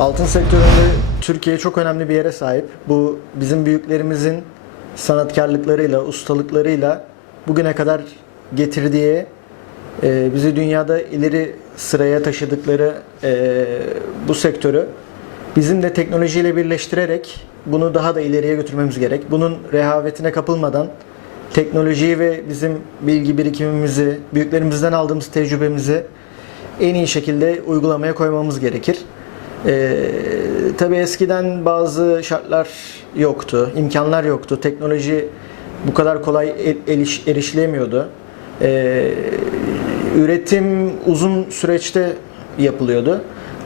Altın sektöründe Türkiye çok önemli bir yere sahip. Bu bizim büyüklerimizin sanatkarlıklarıyla, ustalıklarıyla bugüne kadar getirdiği, e, bizi dünyada ileri sıraya taşıdıkları e, bu sektörü bizim de teknolojiyle birleştirerek bunu daha da ileriye götürmemiz gerek. Bunun rehavetine kapılmadan teknolojiyi ve bizim bilgi birikimimizi, büyüklerimizden aldığımız tecrübemizi en iyi şekilde uygulamaya koymamız gerekir. Ee, tabii eskiden bazı şartlar yoktu, imkanlar yoktu. Teknoloji bu kadar kolay eriş- erişilemiyordu. Ee, üretim uzun süreçte yapılıyordu.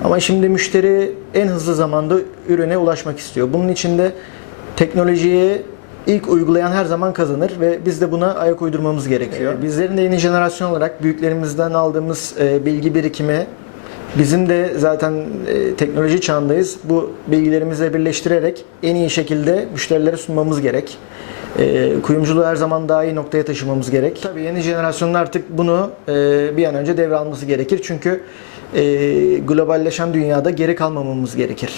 Ama şimdi müşteri en hızlı zamanda ürüne ulaşmak istiyor. Bunun için de teknolojiyi ilk uygulayan her zaman kazanır ve biz de buna ayak uydurmamız gerekiyor. Bizlerin de yeni jenerasyon olarak büyüklerimizden aldığımız e, bilgi birikimi bizim de zaten e, teknoloji çağındayız. Bu bilgilerimizle birleştirerek en iyi şekilde müşterilere sunmamız gerek. E, kuyumculuğu her zaman daha iyi noktaya taşımamız gerek. Tabii yeni jenerasyonun artık bunu e, bir an önce devralması gerekir. Çünkü e, globalleşen dünyada geri kalmamamız gerekir.